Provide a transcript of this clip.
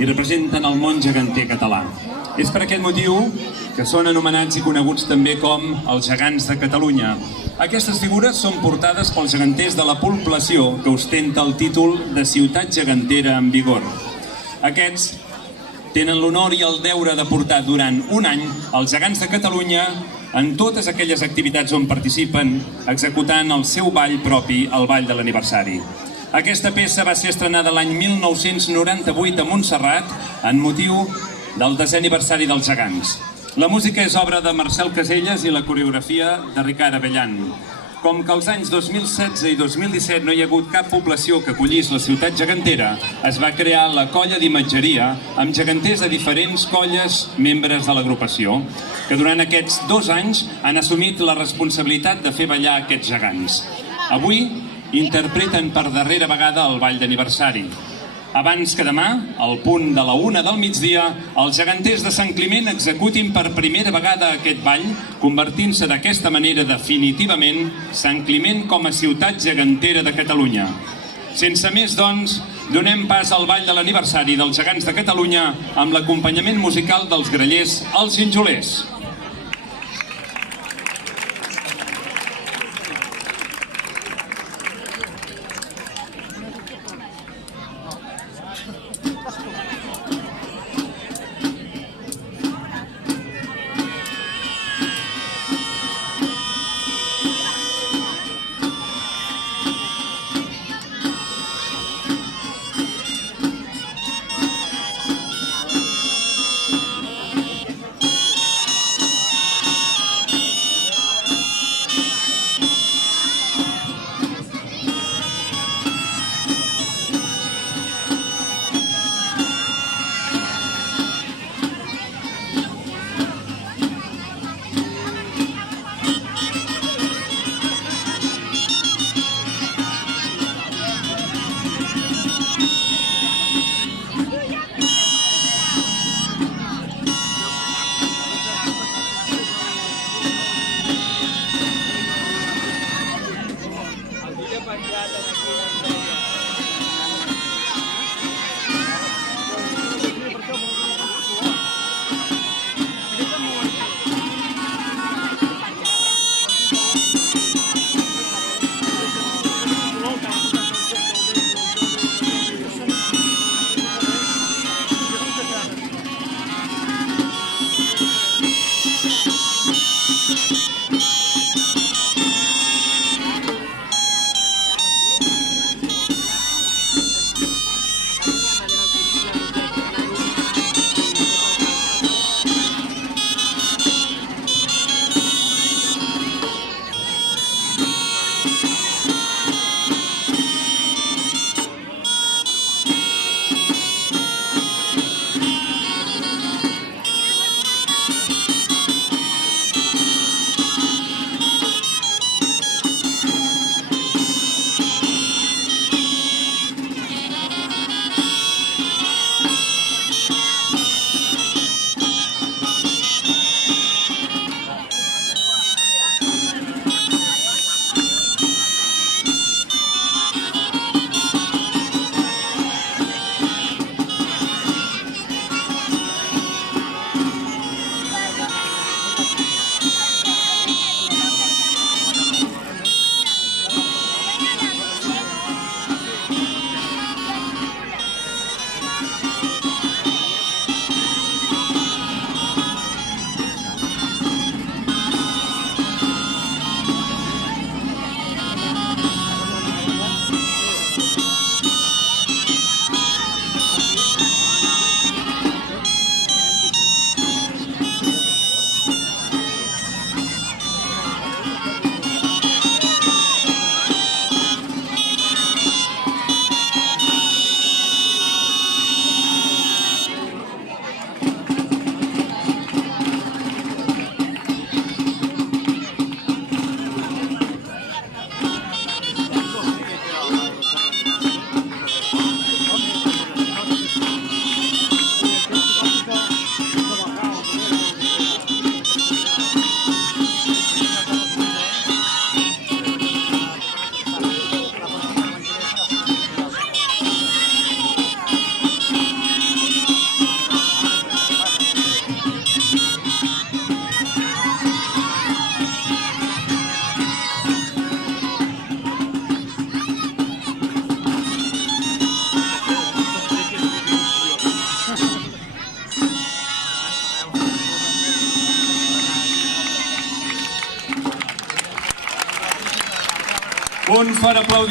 i representen el món geganter català. És per aquest motiu que són anomenats i coneguts també com els gegants de Catalunya. Aquestes figures són portades pels geganters de la població que ostenta el títol de ciutat gegantera en vigor. Aquests tenen l'honor i el deure de portar durant un any els gegants de Catalunya en totes aquelles activitats on participen, executant el seu ball propi, el Ball de l'Aniversari. Aquesta peça va ser estrenada l'any 1998 a Montserrat en motiu del 10è aniversari dels gegants. La música és obra de Marcel Caselles i la coreografia de Ricard Abellan. Com que els anys 2016 i 2017 no hi ha hagut cap població que acollís la ciutat gegantera, es va crear la colla d'imatgeria amb geganters de diferents colles membres de l'agrupació, que durant aquests 2 anys han assumit la responsabilitat de fer ballar aquests gegants. Avui interpreten per darrera vegada el ball d'aniversari. Abans que demà, al punt de la 1 del migdia, els geganters de Sant Climent executin per primera vegada aquest ball, convertint-se d'aquesta manera definitivament Sant Climent com a ciutat gegantera de Catalunya. Sense més, doncs, donem pas al ball de l'aniversari dels gegants de Catalunya amb l'acompanyament musical dels grallers Els Ginjolers. Un fort aplaudiment.